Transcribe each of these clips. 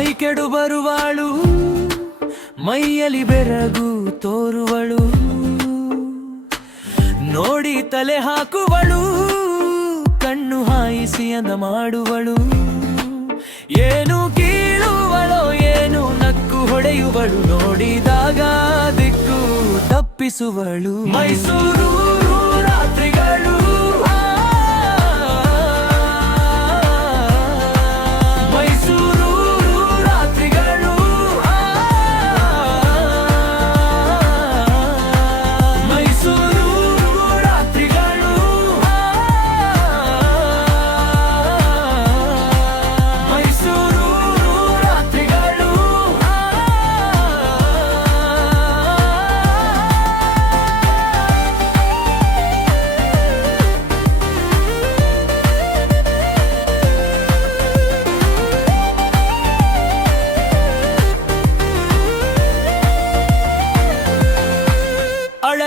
ಕೆಡು ಬರುವಾಳು, ಮೈಯಲ್ಲಿ ಬೆರಗು ತೋರುವಳು. ನೋಡಿ ತಲೆ ಹಾಕುವಳು, ಕಣ್ಣು ಹಾಯಿಸಿ ಅಂದ ಮಾಡುವಳು. ಏನು ಕೀಳುವಳೋ, ಏನು ನಕ್ಕು ಹೊಡೆಯುವಳು. ನೋಡಿದಾಗ ದಿಕ್ಕು ತಪ್ಪಿಸುವಳು. ಮೈಸೂರು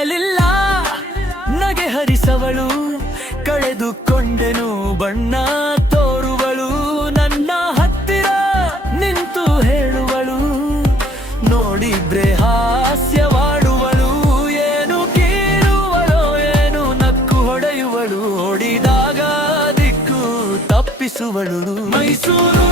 ಅಳಲಿಲ್ಲ ನಗೆ ಹರಿಸವಳು, ಕಳೆದುಕೊಂಡೆನು ಬಣ್ಣ ತೋರುವಳು. ನನ್ನ ಹತ್ತಿರ ನಿಂತು ಹೇಳುವಳು ನೋಡಿದ್ರೆ ಹಾಸ್ಯವಾಡುವಳು ಏನು ಕೇಳುವಳು, ಏನು ನಕ್ಕು ಹೊಡೆಯುವಳು. ಓಡಿದಾಗ ದಿಕ್ಕು ತಪ್ಪಿಸುವಳು. ಮೈಸೂರು